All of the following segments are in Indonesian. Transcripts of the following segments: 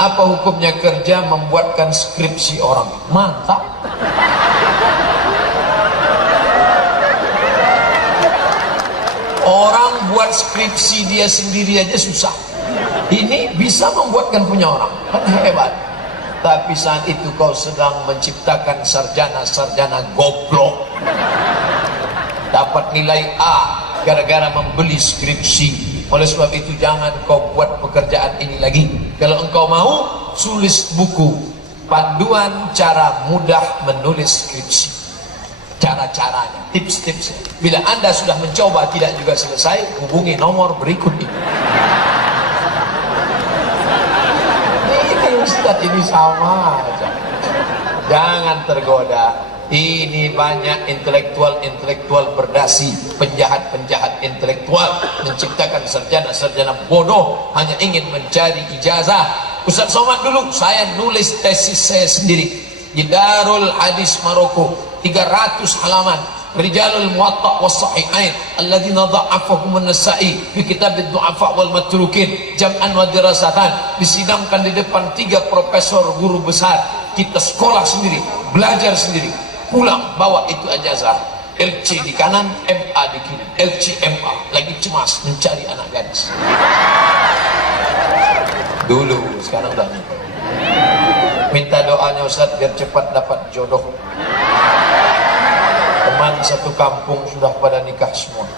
Apa hukumnya kerja membuatkan skripsi orang? Mantap. Orang buat skripsi dia sendiri aja susah, ini bisa membuatkan punya orang, kan hebat. Tapi saat itu kau sedang menciptakan sarjana-sarjana goblok, dapat nilai A gara-gara membeli skripsi. Oleh sebab itu jangan kau buat pekerjaan ini lagi. Kalau engkau mau, tulis buku panduan cara mudah menulis skripsi, cara-caranya, tips-tipsnya. Bila Anda sudah mencoba tidak juga selesai, hubungi nomor berikut ini. Ini Ustaz, ini sama aja. Jangan tergoda. Ini banyak intelektual berdasi, penjahat intelektual, menciptakan sarjana-sarjana bodoh hanya ingin mencari ijazah. Ustaz Somad dulu saya nulis tesis saya sendiri di Darul Hadis Maroko, 300 halaman, Rijalul Muwatta was Sahihain alladzina dha'afahum an-Nasa'i fi kitab ad-du'afa wal matrukin jam'an wa dirasatan. Disidangkan di depan 3 profesor guru besar. Kita sekolah sendiri, belajar sendiri, pulang bawa itu ijazah. LC di kanan, MA di kiri, LC MA, lagi cemas mencari anak gadis dulu. Sekarang udah minta doanya Ustaz biar cepat dapat jodoh. Teman satu kampung sudah pada nikah semua.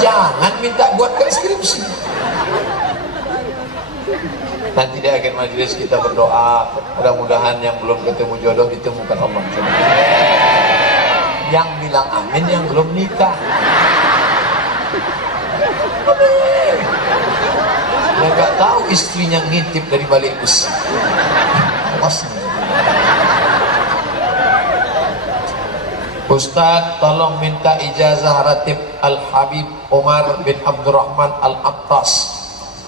Jangan minta buatkan skripsi. Nanti di akhir majelis kita berdoa, mudah-mudahan yang belum ketemu jodoh ditemukan Allah. Yang bilang amin yang belum nikah. Dia gak tahu istrinya ngintip dari balik besi. Ustaz, tolong minta ijazah Ratib Al-Habib Umar bin Abdurrahman Al-Attas.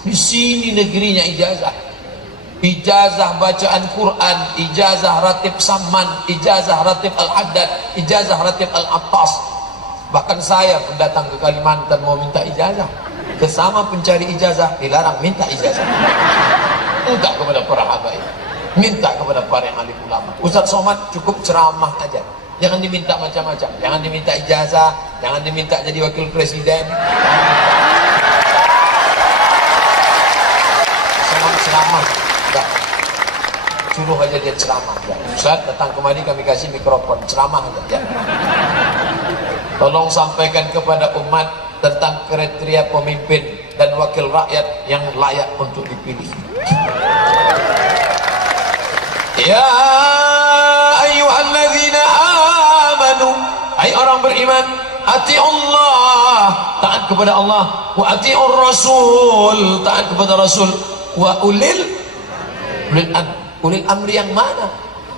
Di sini negerinya ijazah. Ijazah bacaan Quran, ijazah Ratib Samman, ijazah Ratib Al-Haddad, ijazah Ratib Al-Attas. Bahkan saya pun datang ke Kalimantan mau minta ijazah. Kesama pencari ijazah dilarang minta ijazah. Minta kepada para habaib, minta kepada para yang alim ulama. Ustaz Somad cukup ceramah aja. Jangan diminta macam-macam. Jangan diminta ijazah, jangan diminta jadi wakil presiden. Ceramah, enggak. Suruh aja dia ceramah. Ya. Ustaz datang kemari kami kasih mikrofon, ceramah aja. Ya. Tolong sampaikan kepada umat tentang kriteria pemimpin dan wakil rakyat yang layak untuk dipilih. Ya ayyuhalladzina amanu, hai orang beriman, ati'ullah, taat kepada Allah, wa ati'ur rasul, taat kepada Rasul, wa ulil amri yang mana?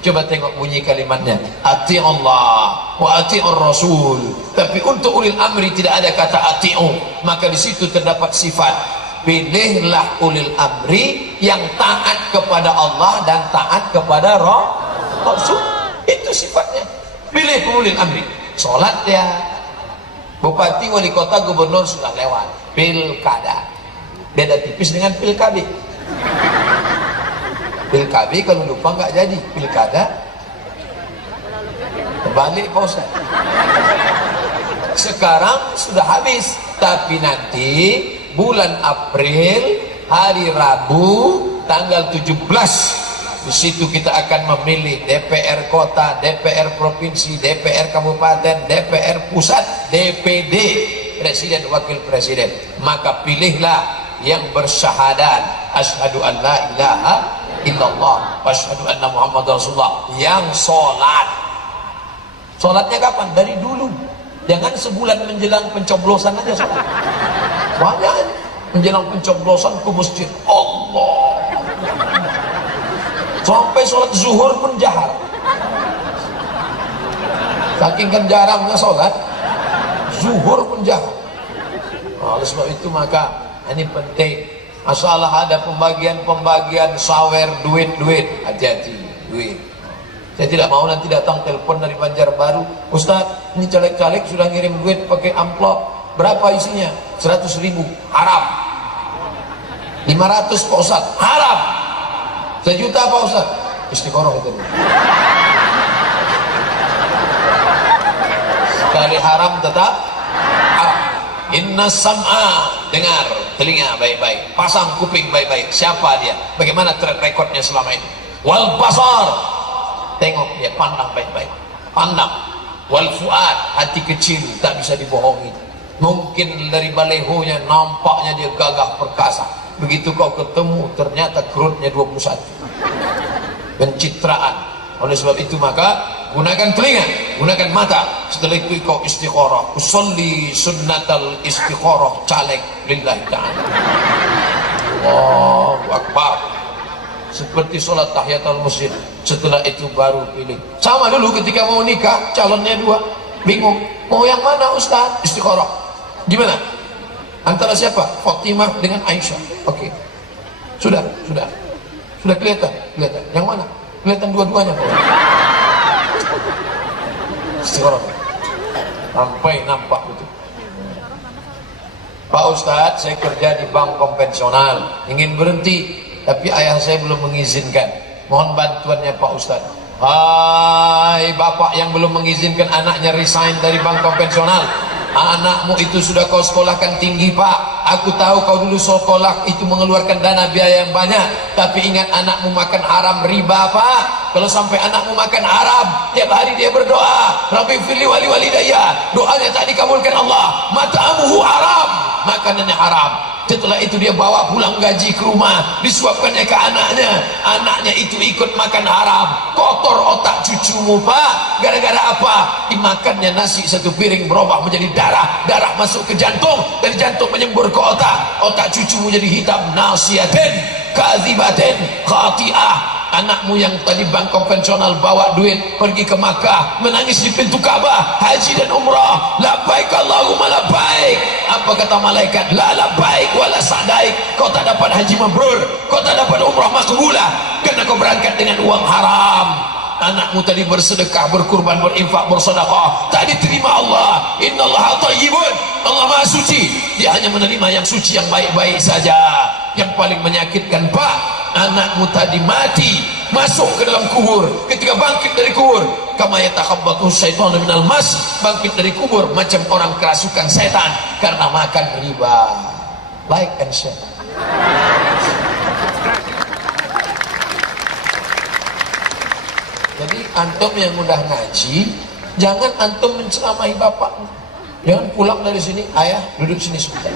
Coba tengok bunyi kalimatnya, ati'ullah wa ati'ur rasul. Tapi untuk ulil amri tidak ada kata ati'u, maka di situ terdapat sifat. Pilihlah ulil amri yang taat kepada Allah dan taat kepada Rasul. Itu sifatnya. Pilih ulil amri. Sholat ya, bupati, wali kota, gubernur sudah lewat. Pilkada beda tipis dengan pilkada. Pilkada kalau lupa nggak jadi, pilkada terbalik Pak Ustaz. Sekarang sudah habis, tapi nanti bulan April hari Rabu tanggal 17 di situ kita akan memilih DPR kota, DPR provinsi, DPR kabupaten, DPR pusat, DPD, presiden wakil presiden. Maka pilihlah yang bersyahadat asyhadu an la ilaha illallah wa asyhadu anna Muhammad Rasulullah, yang sholat. Sholatnya kapan? Dari dulu. Jangan sebulan menjelang pencoblosan aja sholat. Banyak menjelang pencoblosan ke masjid Allah, sampai sholat zuhur pun jahar. Saking kan jarangnya sholat zuhur pun jahar. Oleh sebab itu maka ini penting. Masalah ada pembagian sawer duit, hati-hati duit. Saya tidak mau nanti datang telepon dari Banjarbaru, Ustaz ini caleg-caleg sudah ngirim duit pakai amplop, berapa isinya? 100.000, haram. 50 500 Pak Ustaz, haram. 1 juta Pak Ustaz, istiqoroh itu. Sekali haram tetap haram. Inna sam'a, dengar, telinga baik-baik, pasang kuping baik-baik, siapa dia, bagaimana track recordnya selama ini. Wal basar, tengok dia, pandang baik-baik, pandang. Wal fuad, hati kecil, tak bisa dibohongi. Mungkin dari balehonya nampaknya dia gagah perkasa, begitu kau ketemu ternyata kerutnya 21. Pencitraan. Oleh sebab itu maka gunakan telinga, gunakan mata. Setelah itu kau istiqoroh. Usolli sunnatal istiqoroh caleg lillahi ta'ala. Allahu Akbar. Seperti sholat tahiyatul masjid. Setelah itu baru pilih. Sama dulu ketika mau nikah, calonnya 2, bingung mau yang mana Ustaz? Istiqoroh. Gimana? Antara siapa? Fatimah dengan Aisyah. Oke. Sudah kelihatan. Yang mana? Kelihatan dua-duanya Pak. Istiqoroh. Sampai nampak betul. Pak Ustadz, saya kerja di bank konvensional, ingin berhenti, tapi ayah saya belum mengizinkan. Mohon bantuannya Pak Ustadz. Hai bapak yang belum mengizinkan anaknya resign dari bank konvensional, anakmu itu sudah kau sekolahkan tinggi Pak. Aku tahu kau dulu sekolah itu mengeluarkan dana biaya yang banyak, tapi ingat anakmu makan haram riba Pak. Kalau sampai anakmu makan haram, tiap hari dia berdoa, Rabbi firli wali walidayya, doanya tak dikabulkan Allah. Mata'amuhu haram, makanannya haram. Setelah itu dia bawa pulang gaji ke rumah, disuapkannya ke anaknya, anaknya itu ikut makan haram. Kotor otak cucumu Pak. Gara-gara apa? Dimakannya nasi 1 piring berubah menjadi darah, darah masuk ke jantung, dari jantung menyembur ke otak, otak cucumu jadi hitam. Nasiyatin kadzibatin khati'ah. Anakmu yang tadi bank konvensional bawa duit pergi ke Makkah, menangis di pintu Ka'bah, haji dan umrah, labbaik Allahumma labbaik. Apa kata malaikat? La labbaik wala sa'daik. Kau tak dapat haji mabrur, kau tak dapat umrah makbulah, karena kau berangkat dengan uang haram. Anakmu tadi bersedekah, berkurban, berinfak, bersedekah, tak diterima Allah. Innallaha thayyibun, Allah Maha Suci. Dia hanya menerima yang suci, yang baik-baik saja. Yang paling menyakitkan Pak, anakmu tadi mati, masuk ke dalam kubur. Ketika bangkit dari kubur, kama yatakhabbatu syaitanu minal mas, bangkit dari kubur macam orang kerasukan setan karena makan riba. Like and share. Jadi antum yang udah ngaji, jangan antum menceramahi bapak. Jangan pulang dari sini, ayah duduk sini sebentar.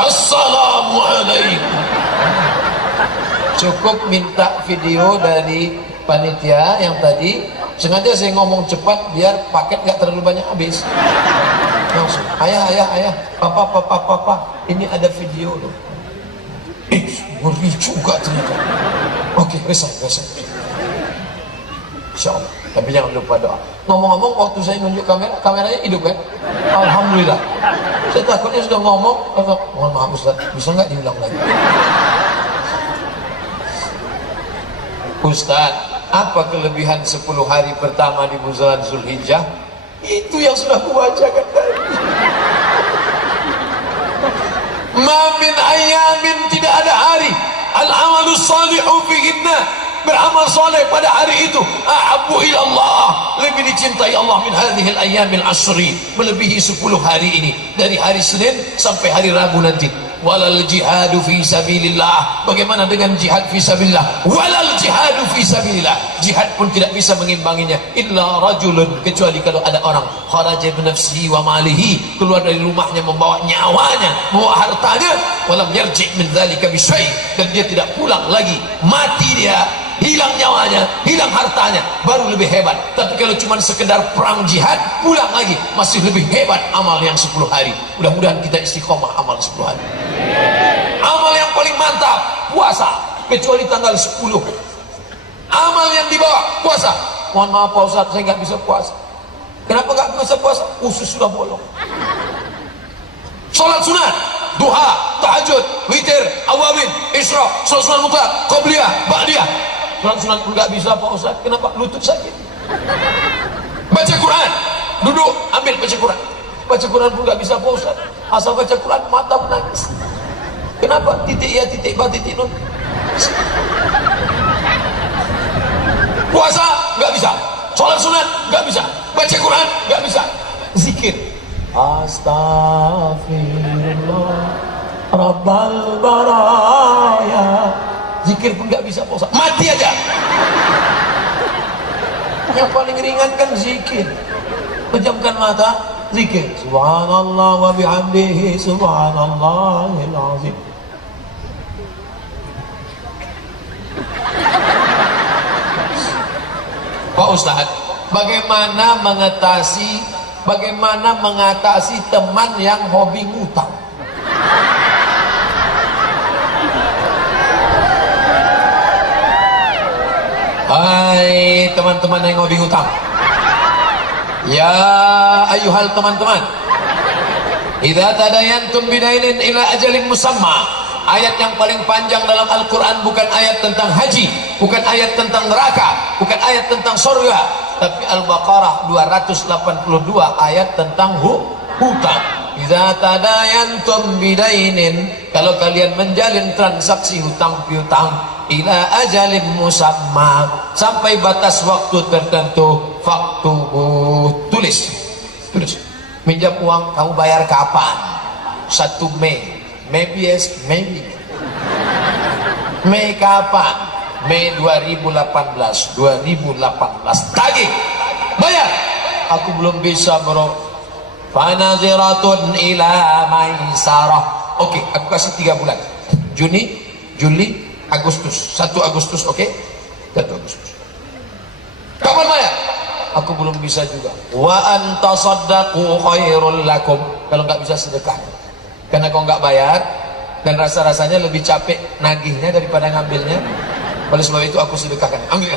Assalamualaikum. Cukup minta video dari panitia yang tadi. Sengaja saya ngomong cepat biar paket gak terlalu banyak habis. Langsung, ayah, papa, ini ada video loh. Ngeri juga ternyata. Oke, resign. Insyaallah. Tapi jangan lupa doa. Ngomong-ngomong, waktu saya nunjuk kameranya hidup kan? Alhamdulillah. Saya takutnya sudah ngomong, mohon maaf Ustaz, bisa nggak diulang lagi? Ustaz, apa kelebihan 10 hari pertama di bulan Zulhijjah? Itu yang sudah kubacakan tadi. Ma min ayamin, tidak ada hari al-amalu salihu fihinna, beramal soleh pada hari itu, ahabbu ilallah, lebih dicintai Allah min hadhil ayyamil ashri, melebihi 10 hari ini, dari hari Senin sampai hari Rabu nanti. Walal jihadu fi sabilillah, bagaimana dengan jihad fi sabilillah? Walal jihadu fi sabilillah, jihad pun tidak bisa mengimbanginya. Illa rajulun, kecuali kalau ada orang kharaja bi nafsihi wa malihi, keluar dari rumahnya membawa nyawanya, membawa hartanya, walam yarji' min dzalika bi syai', dan dia tidak pulang lagi, mati dia, hilang nyawanya, hilang hartanya, baru lebih hebat. Tapi kalau cuma sekedar perang jihad, pulang lagi, masih lebih hebat amal yang 10 hari. Mudah-mudahan kita istiqomah amal 10 hari. Amal yang paling mantap, puasa, kecuali tanggal 10. Amal yang dibawa, puasa. Mohon maaf Pak Ustaz, saya nggak bisa puasa. Kenapa nggak bisa puasa? Usus sudah bolong. Sholat sunat, duha, tahajud, witir, awabin, isra, sholat sunat mutlak, qobliyah, ba'diyah. Sholat sunat pun nggak bisa Pak Ustaz. Kenapa? Lutut sakit. Baca Quran, duduk, ambil baca Quran. Baca Quran pun nggak bisa Pak Ustaz. Asal baca Quran mata menangis. Kenapa titik ya titik ba titik nun? Puasa nggak bisa, sholat sunat nggak bisa, baca Quran nggak bisa, zikir Astaghfirullah Rabbal baraya, zikir pun nggak bisa, Pak Ustaz. Mati aja. Yang paling ringan kan zikir. Pejamkan mata, zikir subhanallah wa bihamdihi subhanallahil azim. Pak Ustadz, bagaimana mengatasi teman yang hobi ngutang? Hai teman-teman yang hobi ngutang, ya ayuhal teman-teman, idza tadayantum bidainin ila ajalin musamma. Ayat yang paling panjang dalam Al-Quran bukan ayat tentang haji, bukan ayat tentang neraka, bukan ayat tentang surga, tapi Al-Baqarah 282 ayat tentang hutang. Idza tadayantum bidainin, kalau kalian menjalin transaksi hutang piutang, ila ajalin musamma, sampai batas waktu tertentu, faktubu, tulis. Minjam uang kamu bayar kapan? 1 Mei. Maybe yes, maybe. Mei kapan? Mei 2018. Tagih, bayar. Aku belum bisa bro. Fanaziratun ila maisarah. Oke, aku kasih 3 bulan. Juni, Juli, Agustus. 1 Agustus, oke? 1 Agustus. Kapan bayar? Aku belum bisa juga. Wa antasaddaqu khairul lakum. Kalau nggak bisa sedekah. Karena kau nggak bayar dan rasa-rasanya lebih capek nagihnya daripada ngambilnya. Oleh sebab itu aku sedekahkan. Ambil.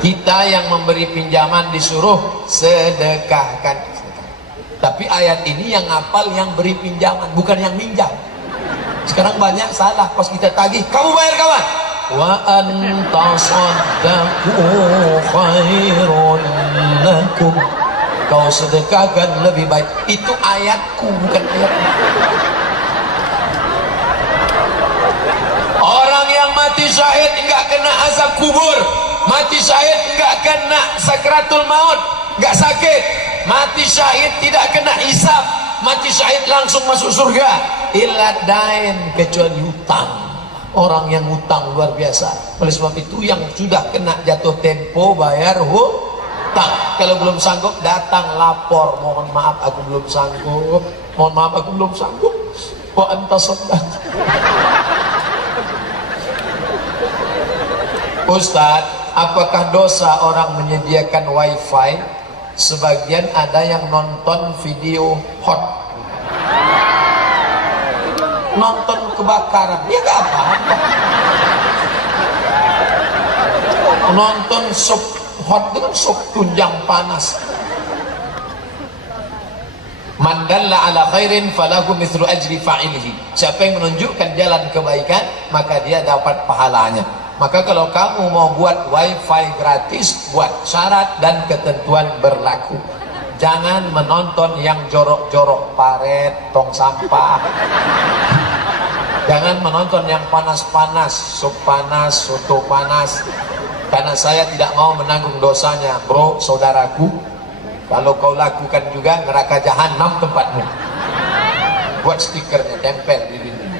Kita yang memberi pinjaman disuruh sedekahkan. Tapi ayat ini yang ngapal yang beri pinjaman, bukan yang minjam. Sekarang banyak salah pas kita tagih. Kamu bayar kawan? Wa antasaddaqu khairul lakum. Kau sedekahkan lebih baik. Itu ayatku, bukan ayatmu. Orang yang mati syahid enggak kena azab kubur, mati syahid enggak kena sakratul maut, enggak sakit, mati syahid tidak kena hisab, mati syahid langsung masuk surga. Illa dain, kecuali hutang. Orang yang hutang luar biasa. Oleh sebab itu yang sudah kena jatuh tempo bayar hutang. Kalau belum sanggup datang lapor, mohon maaf aku belum sanggup, mohon maaf aku belum sanggup. Wa antasaddaq. Ustaz, apakah dosa orang menyediakan wifi? Sebagian ada yang nonton video hot, nonton kebakaran, ya gak apa-apa. Nonton sup hot dengan sup tunjang panas. Man dalla ala khairin falahu mithlu ajri fa'ilihi. Siapa yang menunjukkan jalan kebaikan, maka dia dapat pahalanya. Maka kalau kamu mau buat wifi gratis, buat syarat dan ketentuan berlaku. Jangan menonton yang jorok-jorok, paret, tong sampah. Jangan menonton yang panas-panas, sup panas, soto panas. Karena saya tidak mau menanggung dosanya, bro, saudaraku. Kalau kau lakukan juga, neraka jahanam tempatmu. Buat stikernya, tempel di dinding.